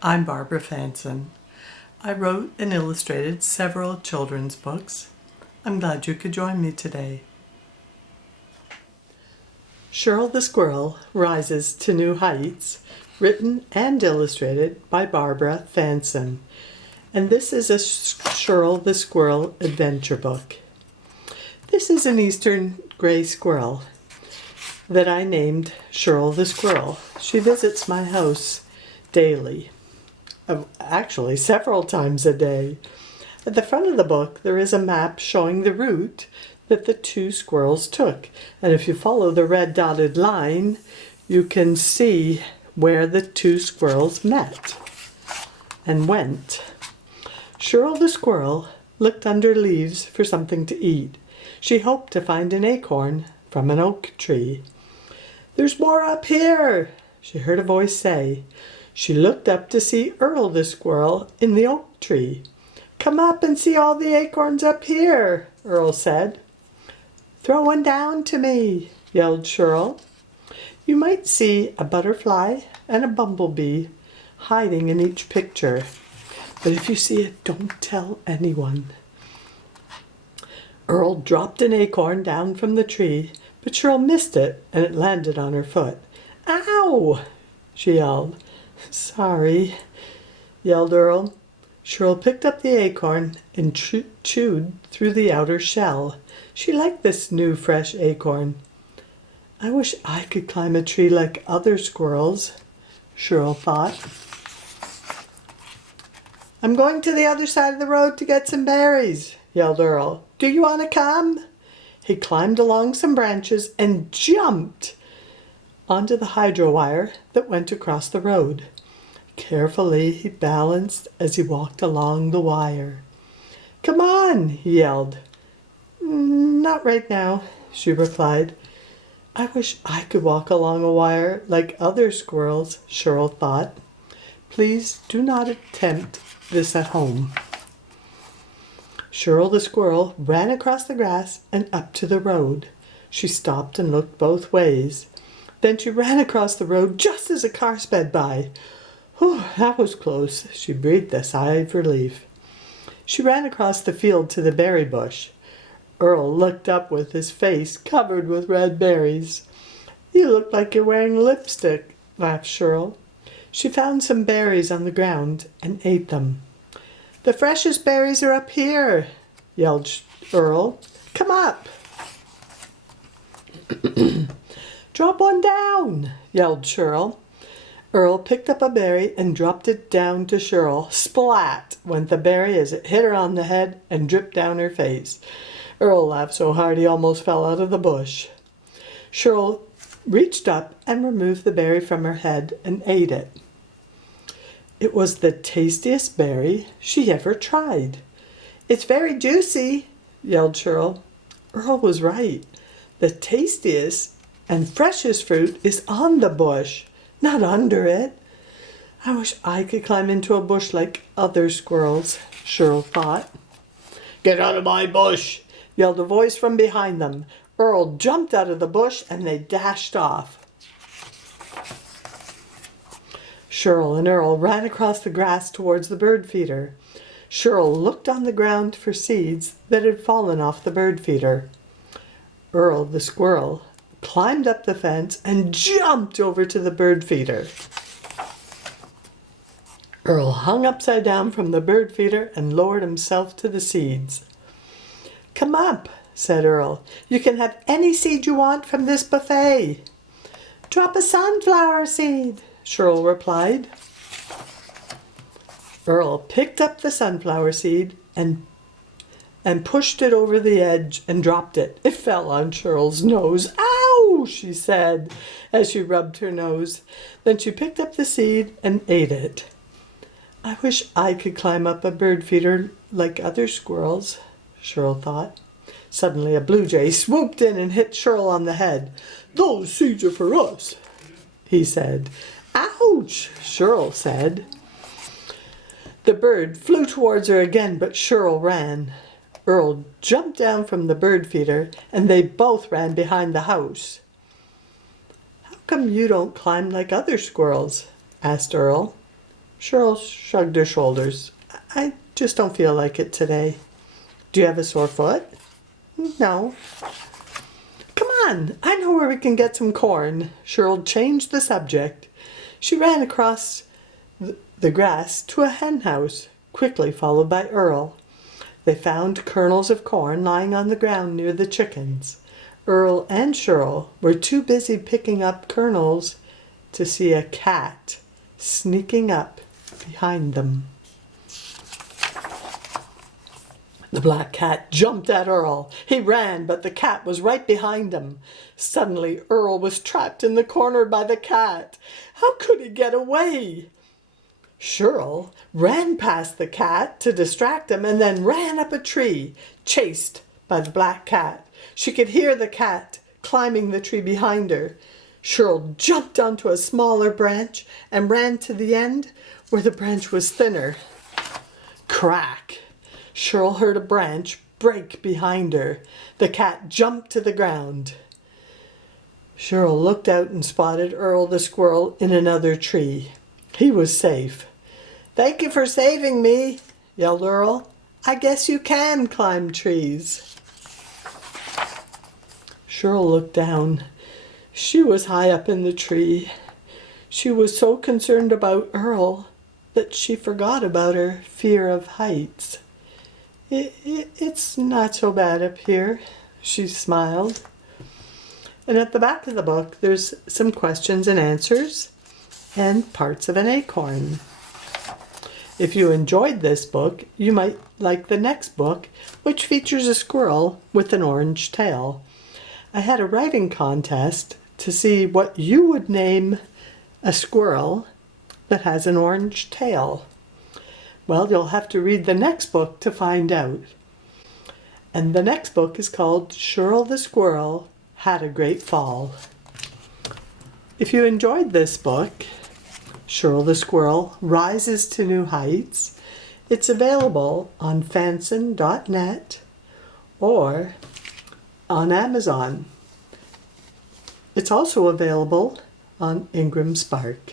I'm Barbara Fanson. I wrote and illustrated several children's books. I'm glad you could join me today. Shirl the Squirrel Rises to New Heights, written and illustrated by Barbara Fanson. And this is a Shirl the Squirrel adventure book. This is an eastern gray squirrel that I named Shirl the Squirrel. She visits my house daily. Actually, several times a day. At the front of the book, there is a map showing the route that the two squirrels took. And if you follow the red dotted line, you can see where the two squirrels met and went. Shirl the squirrel looked under leaves for something to eat. She hoped to find an acorn from an oak tree. "There's more up here," she heard a voice say. She looked up to see Earl the squirrel in the oak tree. "Come up and see all the acorns up here," Earl said. "Throw one down to me," yelled Shirl. You might see a butterfly and a bumblebee hiding in each picture, but if you see it, don't tell anyone. Earl dropped an acorn down from the tree, but Shirl missed it and it landed on her foot. "Ow!" she yelled. "Sorry," yelled Earl. Shirl picked up the acorn and chewed through the outer shell. She liked this new, fresh acorn. "I wish I could climb a tree like other squirrels," Shirl thought. "I'm going to the other side of the road to get some berries," yelled Earl. "Do you want to come?" He climbed along some branches and jumped onto the hydro wire that went across the road. Carefully, he balanced as he walked along the wire. "Come on," he yelled. "Not right now," she replied. "I wish I could walk along a wire like other squirrels," Shirl thought. "Please do not attempt this at home." Shirl the squirrel ran across the grass and up to the road. She stopped and looked both ways. Then she ran across the road just as a car sped by. "Whew, that was close," she breathed a sigh of relief. She ran across the field to the berry bush. Earl looked up with his face covered with red berries. "You look like you're wearing lipstick," laughed Shirl. She found some berries on the ground and ate them. "The freshest berries are up here," yelled Earl. "Come up." "Drop one down," yelled Shirl. Earl picked up a berry and dropped it down to Shirl. Splat went the berry as it hit her on the head and dripped down her face. Earl laughed so hard he almost fell out of the bush. Shirl reached up and removed the berry from her head and ate it. It was the tastiest berry she ever tried. "It's very juicy," yelled Shirl. Earl was right. The tastiest and freshest fruit is on the bush, not under it. "I wish I could climb into a bush like other squirrels," Shirl thought. "Get out of my bush!" yelled a voice from behind them. Earl jumped out of the bush and they dashed off. Shirl and Earl ran across the grass towards the bird feeder. Shirl looked on the ground for seeds that had fallen off the bird feeder. Earl the squirrel climbed up the fence and jumped over to the bird feeder. Earl hung upside down from the bird feeder and lowered himself to the seeds. "Come up," said Earl. "You can have any seed you want from this buffet." "Drop a sunflower seed," Shirl replied. Earl picked up the sunflower seed and pushed it over the edge and dropped it. It fell on Shirl's nose. "Ow!" she said as she rubbed her nose. Then she picked up the seed and ate it. "I wish I could climb up a bird feeder like other squirrels," Shirl thought. Suddenly a blue jay swooped in and hit Shirl on the head. "Those seeds are for us," he said. "Ouch!" Shirl said. The bird flew towards her again, but Shirl ran. Earl jumped down from the bird feeder, and they both ran behind the house. "How come you don't climb like other squirrels?" asked Earl. Shirl shrugged her shoulders. I just don't feel like it today. Do you have a sore foot? No. Come on, I know where we can get some corn. Shirl changed the subject. She ran across the grass to a hen house, quickly followed by Earl. They found kernels of corn lying on the ground near the chickens. Earl and Shirl were too busy picking up kernels to see a cat sneaking up behind them. The black cat jumped at Earl. He ran, but the cat was right behind him. Suddenly, Earl was trapped in the corner by the cat. How could he get away? Shirl ran past the cat to distract him and then ran up a tree, chased by the black cat. She could hear the cat climbing the tree behind her. Shirl jumped onto a smaller branch and ran to the end where the branch was thinner. Crack! Shirl heard a branch break behind her. The cat jumped to the ground. Shirl looked out and spotted Earl the squirrel in another tree. He was safe. "Thank you for saving me," yelled Earl. "I guess you can climb trees." Shirl looked down. She was high up in the tree. She was so concerned about Earl that she forgot about her fear of heights. It's not so bad up here," she smiled. And at the back of the book, there's some questions and answers and parts of an acorn. If you enjoyed this book, you might like the next book, which features a squirrel with an orange tail. I had a writing contest to see what you would name a squirrel that has an orange tail. Well, you'll have to read the next book to find out. And the next book is called Shirl the Squirrel Had a Great Fall. If you enjoyed this book, Shirl the Squirrel Rises to New Heights, it's available on Fanson.net or on Amazon. It's also available on Ingram Spark.